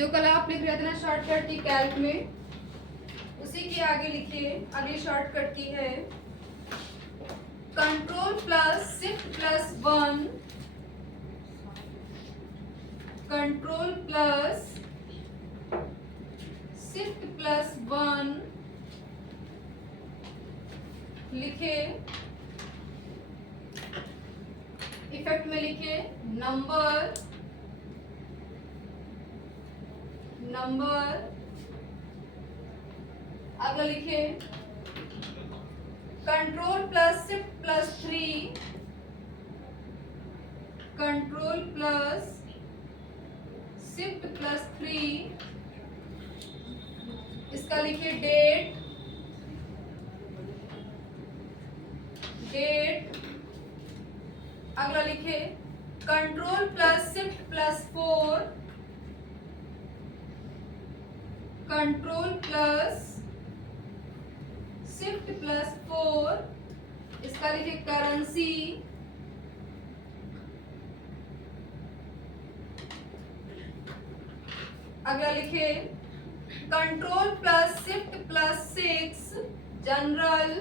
जो कल आप लिख रहे थे ना शॉर्टकट की कैल्क में, उसी के आगे लिखिए। अगली शॉर्टकट की है control plus shift plus 1, control plus shift plus 1 लिखे। इफेक्ट में लिखे नंबर अगला लिखे control plus shift plus 3, control plus shift plus 3, इसका लिखे डेट। अगला लिखे control plus shift plus 4, control plus shift plus 4, इसका लिखे करेंसी। अगला लिखे control plus shift plus 6 general,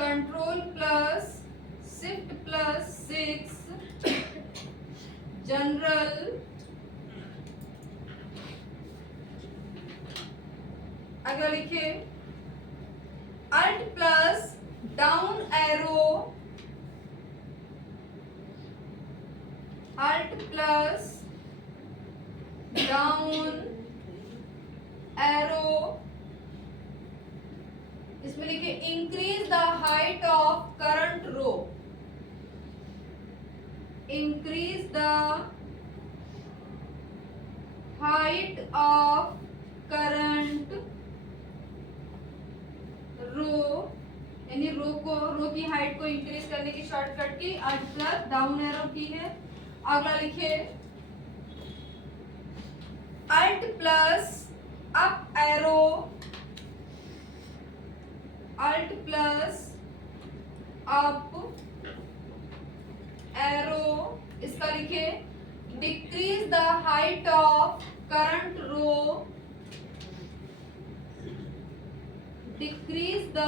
control plus shift plus 6 general. अगला लिखे alt plus down arrow, alt plus down arrow, इसमें लिखे increase the height of current row, increase the height of current row, यानी row की height को increase करने की shortcut की अल्ट प्लस डाउन एरो की है। अगला लिखे alt plus up arrow, alt plus up arrow, इसका लिखे decrease the height of current row, decrease the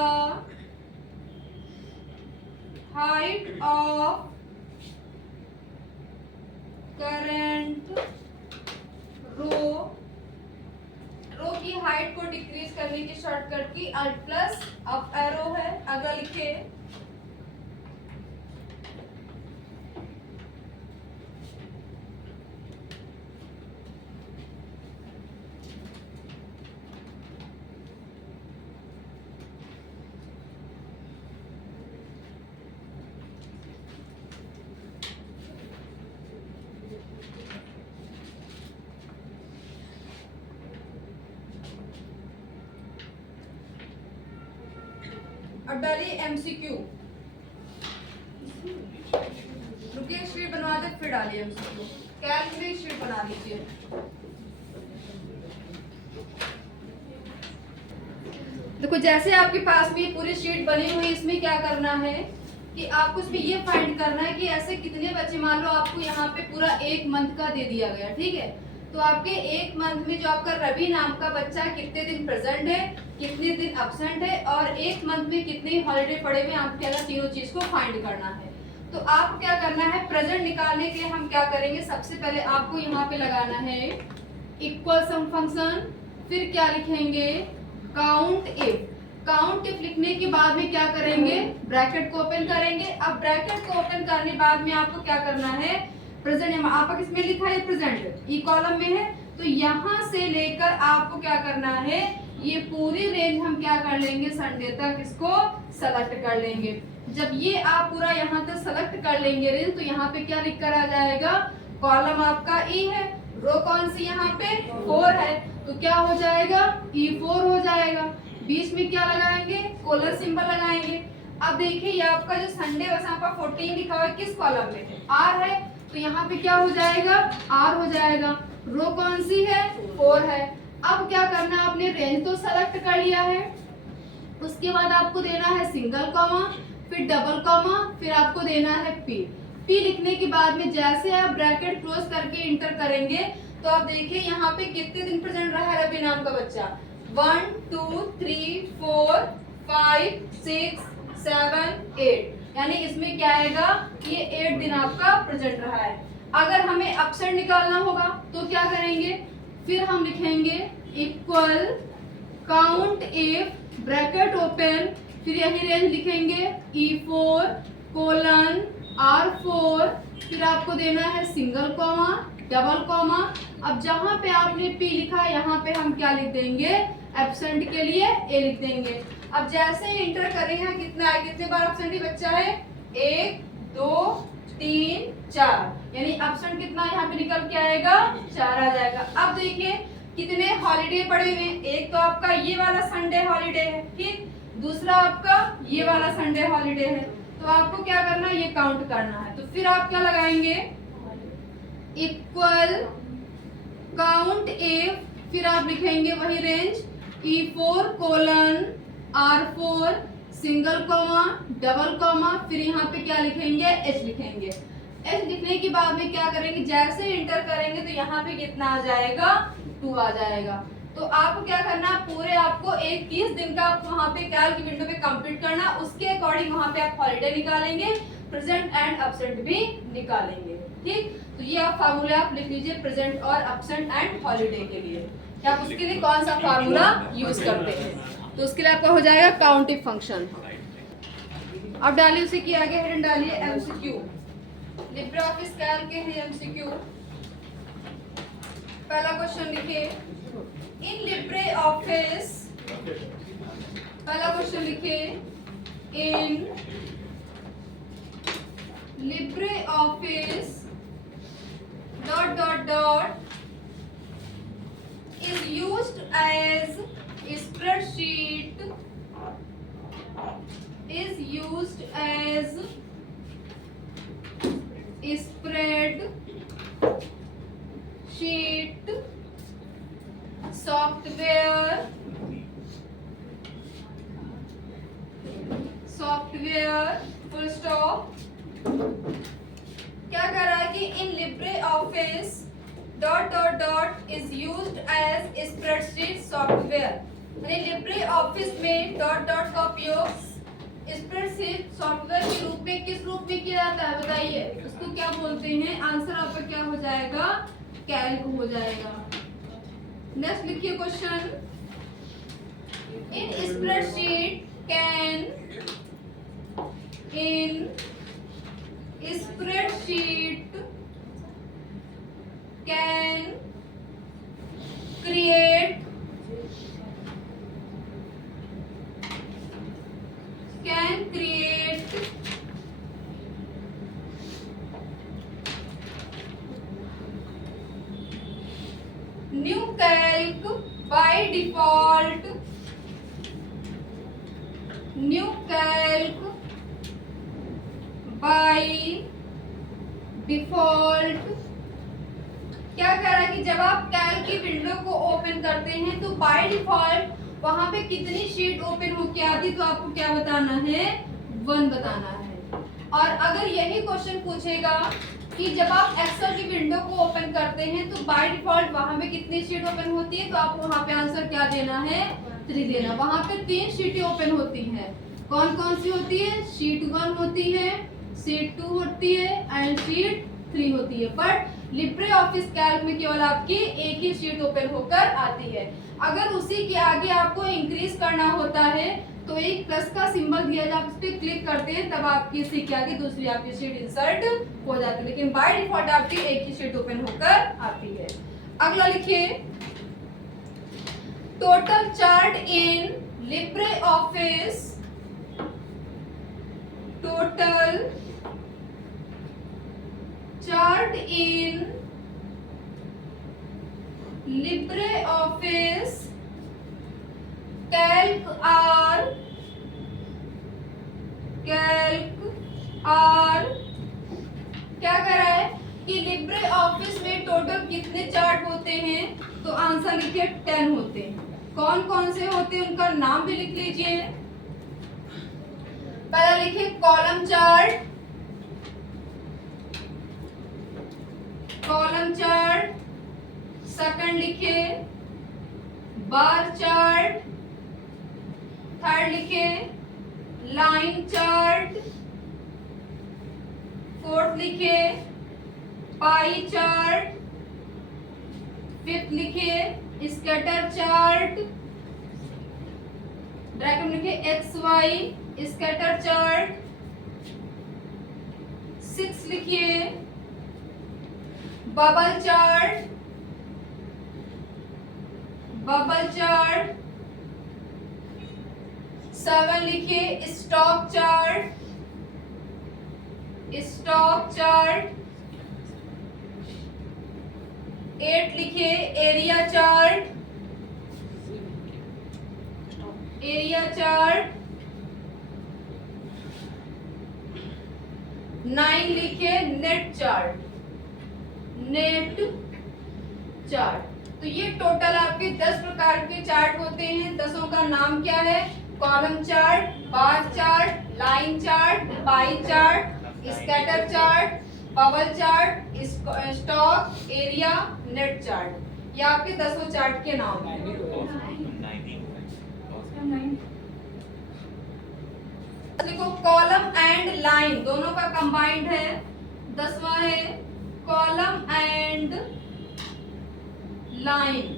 height of current row की हाइट को डिक्रीज करने की शॉर्टकट की अल्ट प्लस अप एरो है। अगला लिखे अब डालिए एमसीक्यू। रुकिए शीट बनवा दे फिर डालिए एमसीक्यू। कैल्क में शीट बना दीजिए। देखो जैसे आपके पास में पूरी शीट बनी हुई, इसमें क्या करना है कि आपको इसमें ये फाइंड करना है कि ऐसे कितने बच्चे, मान लो आपको यहाँ पे पूरा 1 मंथ का दे दिया गया, ठीक है। तो आपके 1 मंथ में जो आपका रवि नाम का बच्चा कितने दिन प्रेजेंट है, कितने दिन एब्सेंट है और 1 मंथ में कितने हॉलिडे पड़े हुए, आपके अगर तीनों चीज को फाइंड करना है। तो आपको क्या करना है, प्रेजेंट निकालने के लिए हम क्या करेंगे, सबसे पहले आपको यहाँ पे लगाना है इक्वल सम फंक्शन, फिर क्या लिखेंगे काउंट इफ। काउंट इफ लिखने के बाद में क्या करेंगे, ब्रैकेट को ओपन करेंगे। अब ब्रैकेट को ओपन करने बाद में आपको क्या करना है, प्रेजेंट आपका किसमें लिखा है, प्रेजेंट ई कॉलम में है, तो यहाँ से लेकर आपको क्या करना है, ये पूरी रेंज हम क्या कर लेंगे, संडे तक इसको सेलेक्ट कर लेंगे। जब ये आप पूरा यहाँ तक सेलेक्ट कर लेंगे रेंज, तो यहाँ पे क्या लिख कर आ जाएगा, कॉलम आपका ई है, रो कौन सी यहाँ पे 4 है, तो क्या हो जाएगा E4 हो जाएगा। बीच में क्या लगाएंगे, कोलर सिंबल लगाएंगे। अब देखिए ये आपका जो संडे वैसे आपका 14 लिखा हुआ है, किस कॉलम में है, R है, तो यहाँ पे क्या हो जाएगा, R हो जाएगा। रो कौन सी है, 4 है। अब क्या करना, आपने रेंज तो सेलेक्ट कर लिया है, उसके बाद आपको देना है सिंगल कॉमा, फिर डबल कॉमा, फिर आपको देना है पी। P लिखने के बाद में जैसे आप ब्रैकेट क्लोज करके इंटर करेंगे तो आप देखिए यहाँ पे कितने दिन प्रेजेंट रहा है रवि नाम का बच्चा। 1 2 3 4 5 6 7 8, यानी इसमें क्या आएगा, ये 8 दिन आपका प्रेजेंट रहा है। अगर हमें अपसेंट निकालना होगा तो क्या करेंगे, फिर हम लिखेंगे equal count if bracket open, फिर यही रेंज लिखेंगे E4 कोलन R4, फिर आपको देना है सिंगल कॉमा डबल कॉमा। अब जहां पे आपने P लिखा यहाँ पे हम क्या लिख देंगे, एब्सेंट के लिए A लिख देंगे। अब जैसे ही इंटर करेंगे कितना है, कितने बार एब्सेंट ही बच्चा है, 1 2 3 4, यानी एब्सेंट कितना यहाँ पे निकल के आएगा, 4 आ जाएगा। अब देखिए कितने हॉलीडे पड़े हुए हैं, एक तो आपका ये वाला संडे हॉलीडे है, ठीक, दूसरा आपका ये वाला संडे हॉलीडे है। तो आपको क्या करना है, ये काउंट करना है। तो फिर आप क्या लगाएंगे, इक्वल काउंट इफ, फिर आप लिखेंगे वही range E4 colon R4 single comma double comma, फिर यहाँ पे क्या लिखेंगे, H लिखेंगे। H लिखने के बाद में क्या करेंगे, जैसे इंटर करेंगे तो यहाँ पे कितना आ जाएगा, 2 आ जाएगा। तो आपको क्या करना, पूरे आपको एक 30 दिन का आप वहाँ पे कैल की विंडो पे कंप्लीट करना, उसके अकॉर्डिंग वहाँ पे आप हॉलीडे निकालेंगे, प्रेजेंट एंड एब्सेंट भी निकालेंगे, ठीक। तो ये आप फार्मूला आप लिख लीजिए प्रेजेंट और एब्सेंट एंड हॉलीडे के लिए, कि आप उसके लिए कौन सा फार्मूला यूज करते हैं। तो उसके लिए आपका हो जाएगा काउंटिंग फंक्शन। अब डालिए उसे की आगे हेडन डालिए एमसीक्यू, लिब्रे ऑफिस कैल्क के है एमसीक्यू। पहला क्वेश्चन लिखिए, इन लिब्रे ऑफिस, पहला क्वेश्चन लिखिए, इन LibreOffice dot dot dot is used as spreadsheet, is used as spread sheet software full stop। क्या कर रहा है कि in LibreOffice dot dot dot is used as spreadsheet software, यानी LibreOffice में dot dot का उपयोग spreadsheet software के रूप में किस रूप में किया जाता है बताइए, उसको क्या बोलते हैं, आंसर आपका क्या हो जाएगा, कैल्क हो जाएगा। नेक्स्ट लिखिए question, in spreadsheet can, in spreadsheet can create new calc by default, new calc by default। क्या कह रहा है कि जब आप कैल्क की विंडो को ओपन करते हैं तो बाय डिफॉल्ट वहां पे कितनी शीट ओपन होके आती, तो आपको क्या बताना है, 1 बताना है। और अगर यही क्वेश्चन पूछेगा कि जब आप एक्सेल की विंडो को ओपन करते हैं तो बाय डिफॉल्ट वहां पे कितनी शीट ओपन होती है, तो आपको वहां पे आंसर क्या देना है, 3 देना। वहां पे 3 शीटें ओपन होती हैं, कौन कौन सी होती है, शीट 1 होती है, शीट 2 होती है एंड शीट 3 होती है। बट लिब्रे ऑफिस कैल्क में केवल आपकी एक ही शीट ओपन होकर आती है। अगर उसी के आगे आपको इंक्रीज करना होता है तो एक प्लस का सिंबल दिया जाए, आप उस पर क्लिक करते हैं तब आपकी इसी के आगे दूसरी आपकी शीट इंसर्ट हो जाती है, लेकिन बाय डिफॉल्ट आपकी एक ही शीट ओपन होकर आती है। अगला लिखिए, total chart in LibreOffice, total chart in LibreOffice Calc are क्या कर रहा है कि लिब्रे ऑफिस में टोटल कितने चार्ट होते हैं, तो आंसर लिखिए 10 होते हैं। कौन कौन से होते हैं उनका नाम भी लिख लीजिए। पहला लिखिए column chart, column chart, second लिखे बार चार्ट, थर्ड लिखे लाइन चार्ट, फोर्थ लिखे पाई चार्ट, फिफ्थ लिखे स्कैटर चार्ट, ब्रैकेट में लिखे X Y scatter chart, six लिखिए bubble chart, bubble chart, seven लिखिए stock chart, stock chart, eight लिखिए area chart, area chart, nine लिखिए net chart, net chart. तो ये टोटल आपके 10 प्रकार के चार्ट होते हैं। 10 का नाम क्या है? Column chart, bar chart, line chart, pie chart, scatter chart, bubble chart, stock, area, net chart. ये आपके 10 चार्ट के नाम हैं। देखो कॉलम एंड लाइन दोनों का कंबाइंड है। 10वां है कॉलम एंड लाइन।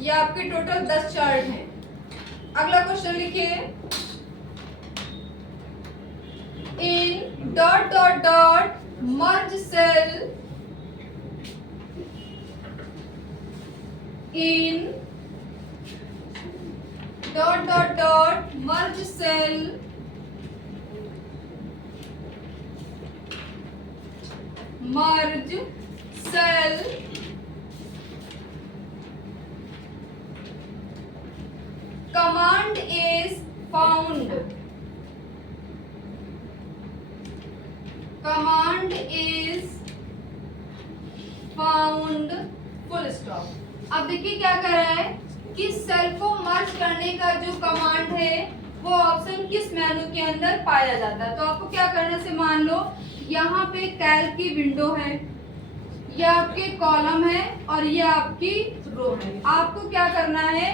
ये आपके टोटल 10 चार्ट हैं। अगला क्वेश्चन लिखिए in dot dot dot merge cell in dot dot dot merge cell merge cell command is found, command is found full stop। अब देखिए क्या कर रहा है कि सेल को मर्ज करने का जो कमांड है वो ऑप्शन किस मेनू के अंदर पाया जाता है। तो आपको क्या करना है, मान लो यहाँ पे कैल्क की विंडो है, ये आपके कॉलम है और ये आपकी रो है। आपको क्या करना है,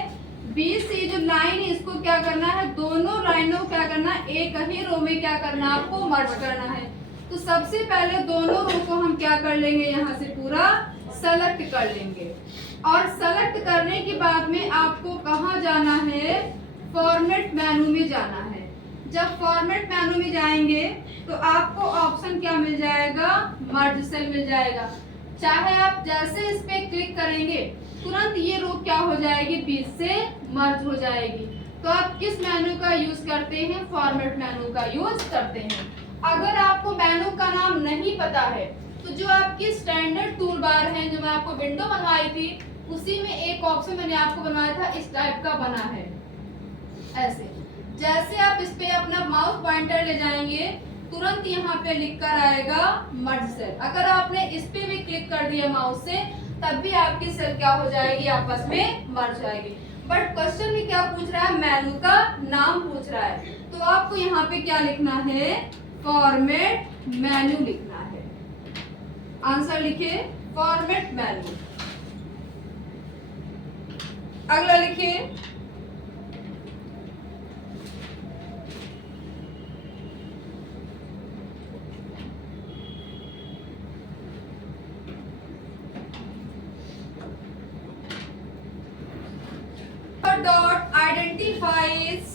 बीच से जो लाइन है इसको क्या करना है, दोनों लाइनों को क्या करना है, एक ही रो में क्या करना है, आपको मर्ज करना है। तो सबसे पहले दोनों रो को हम क्या कर लेंगे, यहाँ से पूरा सेलेक्ट कर लेंगे और सेलेक्ट करने के बाद में आपको कहाँ जाना है, फॉर्मेट मेनू में जाना है। जब फॉर्मेट मेनू में जाएंगे तो आपको ऑप्शन क्या मिल जाएगा, मर्ज सेल मिल जाएगा। चाहे आप जैसे इस पे क्लिक करेंगे तुरंत ये रो क्या हो जाएगी, बीच से मर्ज हो जाएगी। तो आप किस मेनू का यूज करते हैं, फॉर्मेट मेनू का यूज करते हैं। अगर आपको मेनू का नाम नहीं पता है तो जो आपकी स्टैंडर्ड टूल बार है, जो मैं आपको विंडो बनवाई थी उसी में एक ऑप्शन मैंने आपको बनवाया था, इस टाइप का बना है। ऐसे जैसे आप इस पे अपना माउस पॉइंटर ले जाएंगे तुरंत यहाँ पे लिख कर आएगा मर्ज सेल। अगर आपने इस पे भी क्लिक कर दिया माउस से तब भी आपकी सेल क्या हो जाएगी, आपस में मर्ज जाएगी। बट क्वेश्चन में क्या पूछ रहा है, मेनू का नाम पूछ रहा है। तो आपको यहाँ पे क्या लिखना है, फॉर्मेट मेनू लिखना है। आंसर लिखे फॉर्मेट मेनू। अगला लिखिए dot identifies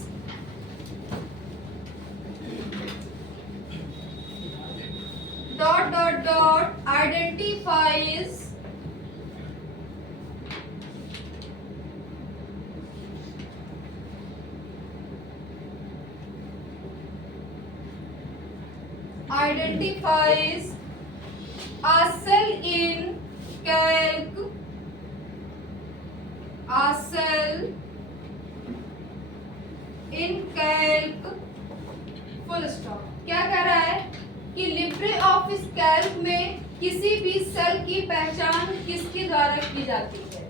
dot dot dot identifies identifies a cell in calc, a cell in Calc full stop. क्या कह रहा है कि लिब्रे ऑफिस कैल्क में किसी भी सेल की पहचान किसके द्वारा की जाती है।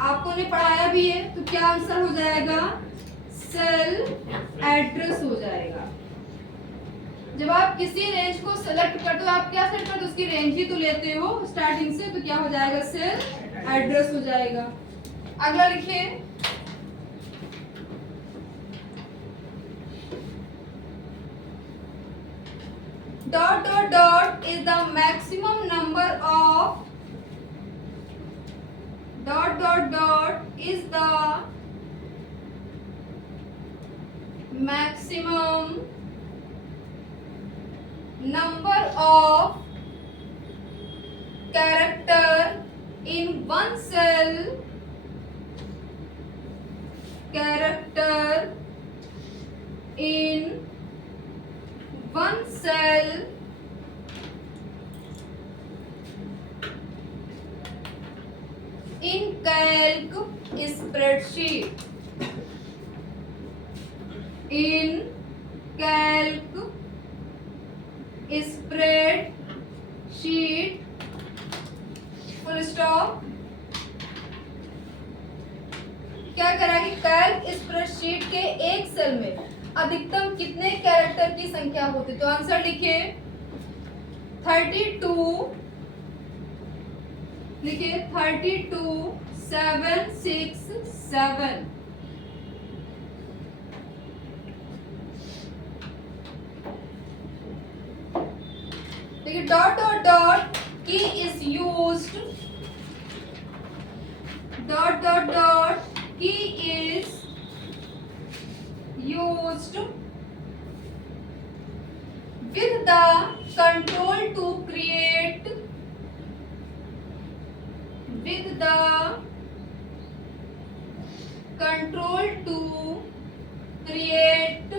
आपको ने पढ़ाया भी है, तो क्या आंसर हो जाएगा, सेल एड्रेस हो जाएगा। जब आप किसी रेंज को सेलेक्ट करते हो, आप क्या सेलेक्ट करते हो, उसकी रेंज ही तो लेते हो स्टार्टिंग से, तो क्या हो जाएगा, सेल एड्रेस हो जाएगा। अगला लिखिए, dot dot dot is the maximum number of, dot dot dot is the maximum number of character in one cell, character in one cell in calc spreadsheet, in calc spread sheet, full stop. क्या करा कि Calc spreadsheet के एक cell में अधिकतम कितने character की संख्या होती, तो आंसर लिखिए 32, लिखिए 32767। देखिए dot dot dot key is used, dot dot dot key is used with the control to create, with the control to create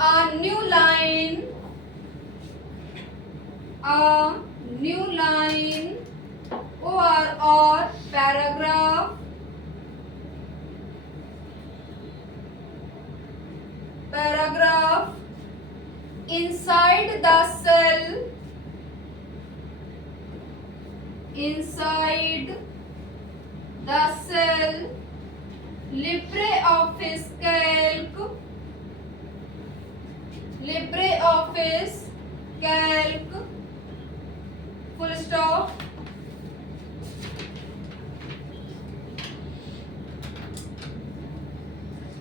a new line, a new line or paragraph, paragraph inside the cell, inside the cell LibreOffice Calc, LibreOffice Calc, full stop।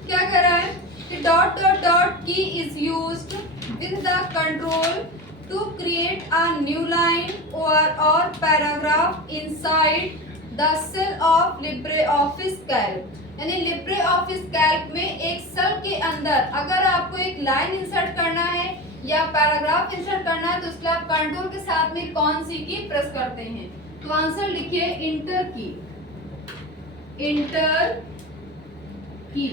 क्या कर रहा है कि dot dot dot key is used with the control to create a new line or paragraph inside the cell of LibreOffice Calc। यानी LibreOffice Calc में एक cell के अंदर अगर आपको एक लाइन इंसर्ट करना है या पैराग्राफ इंसर्ट करना है तो उसके लिए आप कंट्रोल के साथ में कौन सी की प्रेस करते हैं, तो आंसर लिखिए इंटर की, इंटर की।